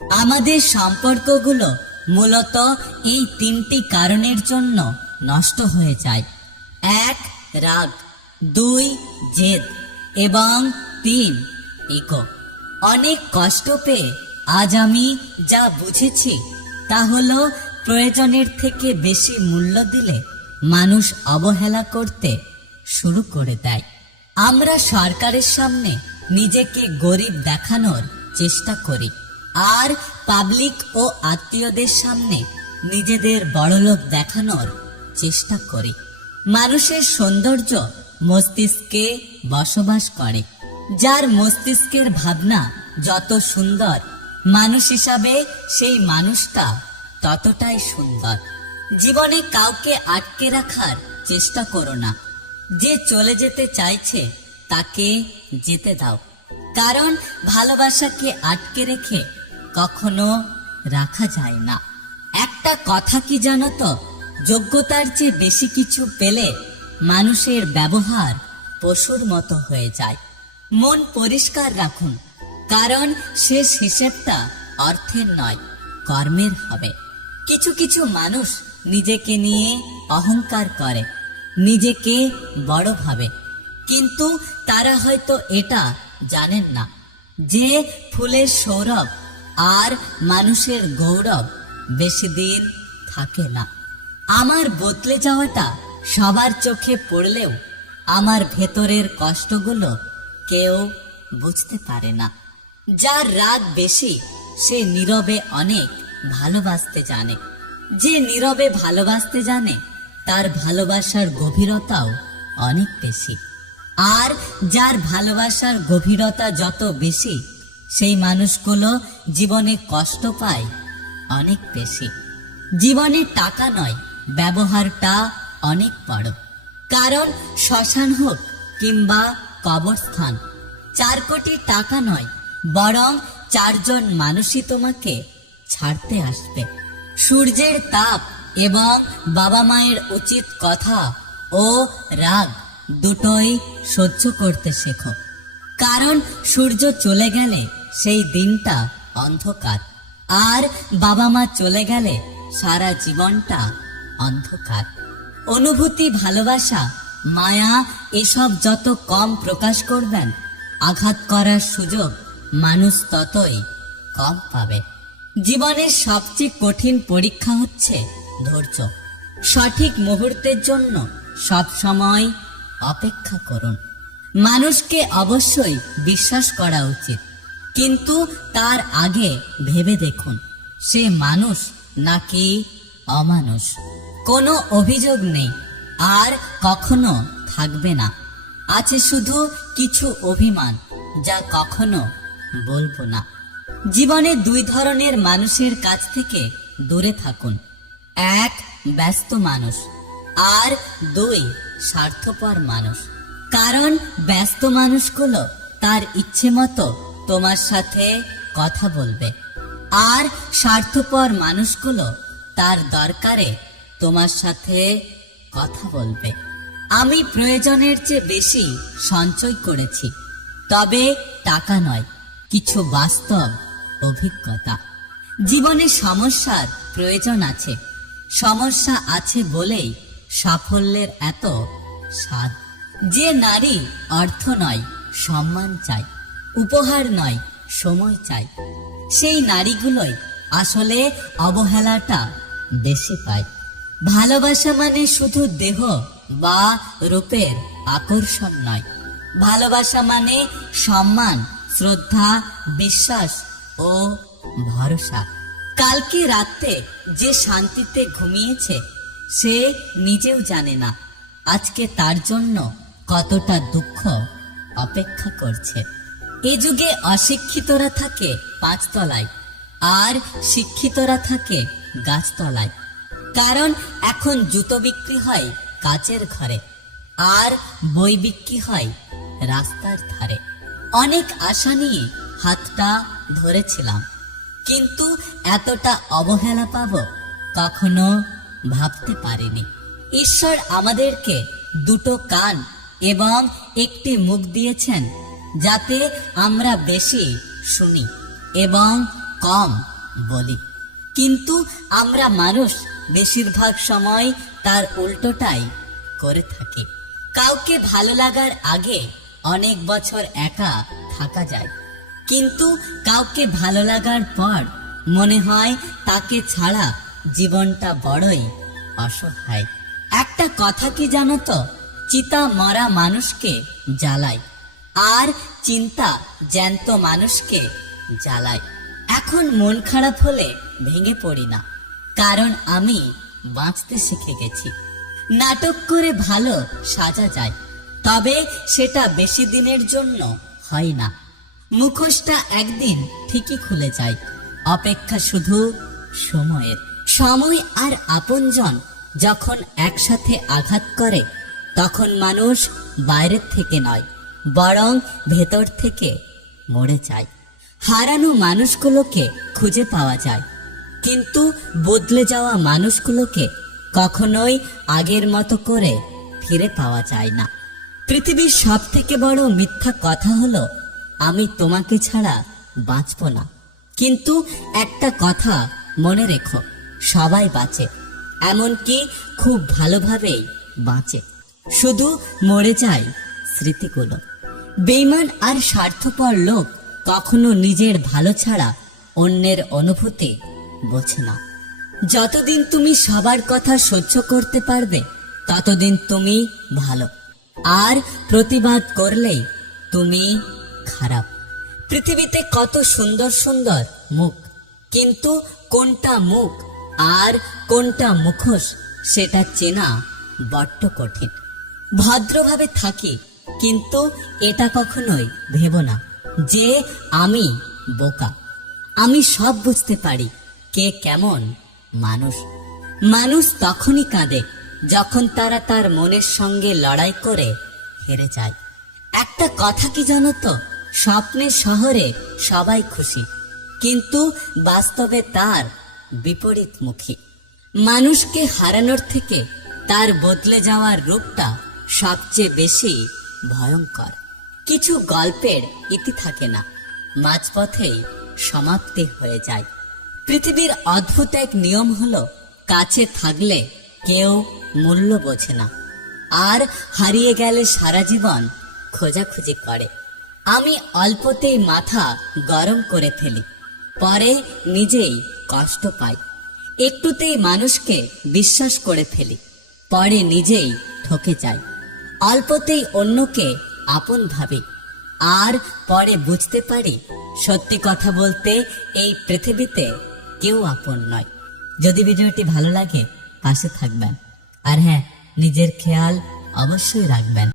আমাদের সম্পর্কগুলো মূলত এই তিনটি কারণের জন্য নষ্ট হয়ে যায়। 1. রাগ, 2. জেদ এবং 3. ইগো। অনেক কষ্ট পেয়ে আজ আমি যা বুঝেছি তা হলো প্রয়োজনের থেকে বেশি মূল্য দিলে মানুষ অবহেলা করতে শুরু করে দেয়। আমরা সরকারের সামনে নিজেকে গরিব দেখানোর চেষ্টা করি, আর পাবলিক ও আত্মীয়দের সামনে নিজেদের বড়লোক দেখানোর চেষ্টা করি। মানুষের সৌন্দর্য মস্তিষ্কে বসবাস করে। যার মস্তিষ্কের ভাবনা যত সুন্দর, মানুষ হিসাবে সেই মানুষটা ততটাই সুন্দর। জীবনে কাউকে আটকে রাখার চেষ্টা করো না। যে চলে যেতে চাইছে তাকে যেতে দাও, কারণ ভালোবাসাকে আটকে রেখে কখনো রাখা যায় না। একটা কথা কি জানো তো, যোগ্যতার চেয়ে বেশি কিছু পেলে মানুষের ব্যবহার পশুর মতো হয়ে যায়। মন পরিষ্কার রাখুন, কারণ শেষ হিসেবটা অর্থের নয়, কর্মের হবে। কিছু কিছু মানুষ নিজেকে নিয়ে অহংকার করে, নিজেকে বড় ভাবে, কিন্তু তারা হয়তো এটা জানেন না যে ফুলের সৌরভ আর মানুষের গৌরব বেশি দিন থাকে না। আমার বদলে যাওয়াটা সবার চোখে পড়লেও আমার ভেতরের কষ্টগুলো কেউ বুঝতে পারে না। যার রাগ বেশি সে নীরবে অনেক ভালোবাসতে জানে। যে নীরবে ভালোবাসতে জানে তার ভালোবাসার গভীরতাও অনেক বেশি। আর যার ভালোবাসার গভীরতা যত বেশি, সেই মানুষগুলো জীবনে কষ্ট পায় অনেক বেশি। জীবনে টাকা নয়, ব্যবহারটা অনেক বড়। কারণ শ্মশান হোক কিংবা কবরস্থান, 4 কোটি টাকা নয়, বরং 4 জন মানুষই তোমাকে ছাড়তে আসবে। সূর্যের তাপ এবং বাবা মায়ের উচিত কথা ও রাগ দুটোই সহ্য করতে শেখো, কারণ সূর্য চলে গেলে সেই দিনটা অন্ধকার, আর বাবা মা চলে গেলে সারা জীবনটা অন্ধকার। অনুভূতি, ভালোবাসা, মায়া এসব যত কম প্রকাশ করবেন, আঘাত করার সুযোগ মানুষ ততই কম পাবে। জীবনের সবচেয়ে কঠিন পরীক্ষা হচ্ছে ধৈর্য। সঠিক মুহূর্তের জন্য সব সময় অপেক্ষা করুন। মানুষকে অবশ্যই বিশ্বাস করা উচিত, কিন্তু তার আগে ভেবে দেখুন সে মানুষ নাকি অমানুষ। কোনো অভিযোগ নেই, আর কখনো থাকবে না। আছে শুধু কিছু অভিমান, যা কখনো বলবো না। জীবনে 2 ধরনের মানুষের কাছ থেকে দূরে থাকুন। 1. ব্যস্ত মানুষ, আর 2. স্বার্থপর মানুষ। কারণ ব্যস্ত মানুষগুলো তার ইচ্ছে মতো তোমার সাথে কথা বলবে, আর স্বার্থপর মানুষগুলো তার দরকারে তোমার সাথে কথা বলবে। আমি প্রয়োজনের চেয়ে বেশি সঞ্চয় করেছি, তবে টাকা নয়, কিছু বাস্তব অভিজ্ঞতা। জীবনে সমস্যার প্রয়োজন আছে, সমস্যা আছে বলেই সাফল্যের এত স্বাদ। যে নারী অর্থ নয় সম্মান চায়, উপহার নয় সময় চায়, সেই নারীগুলোই আসলে অবহেলাটা বেশি পায়। ভালোবাসা মানে শুধু দেহ বা রূপের আকর্ষণ নয়, ভালোবাসা মানে সম্মান, শ্রদ্ধা, বিশ্বাস ও ভরসা। কালকে রাতে যে শান্তিতে ঘুমিয়েছে সে নিজেও জানে না আজকে তার জন্য কতটা দুঃখ অপেক্ষা করছে। এ যুগে অশিক্ষিতরা থাকে 5 তলায়, আর শিক্ষিতরা থাকে গাছতলায়। কারণ এখন জুতো বিক্রি হয় কাচের ঘরে, আর বই বিক্রি হয় রাস্তার ধারে। অনেক আশা নিয়ে হাতটা ধরেছিলাম, কিন্তু এতটা অবহেলা পাবো কখনো ভাবতে পারিনি। ঈশ্বর আমাদেরকে 2টো কান এবং 1টি মুখ দিয়েছেন, যাতে আমরা বেশি শুনি এবং কম বলি, কিন্তু আমরা মানুষ বেশিরভাগ সময় তার উল্টোটাই করে থাকি। কাউকে ভালো লাগার আগে অনেক বছর একা থাকা যায়, কিন্তু কাউকে ভালো লাগার পর মনে হয় তাকে ছাড়া জীবনটা বড়ই অসহায়। একটা কথা কি জানো তো, চিতা মরা মানুষকে জ্বালায়, আর চিন্তা জ্যান্ত মানুষকে জ্বালায়। এখন মন খারাপ হলে ভেঙে পড়ি না, কারণ আমি বাঁচতে শিখে গেছি। নাটক করে ভালো সাজা যায়, তবে সেটা বেশি দিনের জন্য হয় না। মুখোশটা একদিন ঠিকই খুলে যায়, অপেক্ষা শুধু সময়ের। সময় আর আপনজন যখন একসাথে আঘাত করে, তখন মানুষ বাইরের থেকে নয়, বরং ভেতর থেকে মরে যায়। হারানো মানুষগুলোকে খুঁজে পাওয়া যায়, কিন্তু বদলে যাওয়া মানুষগুলোকে কখনোই আগের মতো করে ফিরে পাওয়া যায় না। পৃথিবীর সব থেকে বড় মিথ্যা কথা হলো, আমি তোমাকে ছাড়া বাঁচব না। কিন্তু একটা কথা মনে রেখো, সবাই বাঁচে, এমনকি খুব ভালোভাবেই বাঁচে, শুধু মরে যায় স্মৃতিগুলো। বেঈমান আর স্বার্থপর লোক কখনো নিজের ভালো ছাড়া অন্যের অনুভূতি বোঝে না। যতদিন তুমি সবার কথা সহ্য করতে পারবে, ততদিন তুমি ভালো, আর প্রতিবাদ করলেই তুমি খারাপ। পৃথিবীতে কত সুন্দর সুন্দর মুখ, কিন্তু কোনটা মুখ আর কোনটা মুখোশ সেটা চেনা বড্ড কঠিন। ভদ্রভাবে থাকি, কিন্তু এটা কখনোই ভেবো না যে আমি বোকা। আমি সব বুঝতে পারি কে কেমন মানুষ। মানুষ তখনই কাঁদে যখন তারা তার মনের সঙ্গে লড়াই করে হেরে যায়। একটা কথা কি জানো তো, স্বপ্নের শহরে সবাই খুশি, কিন্তু বাস্তবে তার বিপরীতমুখী। মানুষকে হারানোর থেকে তার বদলে যাওয়ার রূপটা সবচেয়ে বেশি ভয়ঙ্কর। কিছু গল্পের ইতি থাকে না, মাঝপথেই সমাপ্তি হয়ে যায়। পৃথিবীর অদ্ভুত এক নিয়ম হলো, কাছে থাকলে কেউ মূল্য বোঝে না, আর হারিয়ে গেলে সারা জীবন খোঁজাখুঁজি করে। আমি অল্পতেই মাথা গরম করে ফেলি, পরে নিজেই কষ্ট পাই। একটুতেই মানুষকে বিশ্বাস করে ফেলি, পরে নিজেই ঠকে যাই। অল্পতেই অন্যকে আপন ভাবি, আর পরে বুঝতে পারি সত্যি কথা বলতে এই পৃথিবীতে কেউ আপন নয়। যদি ভিডিওটি ভালো লাগে পাশে থাকবেন, আর হ্যাঁ, নিজের খেয়াল অবশ্যই রাখবেন।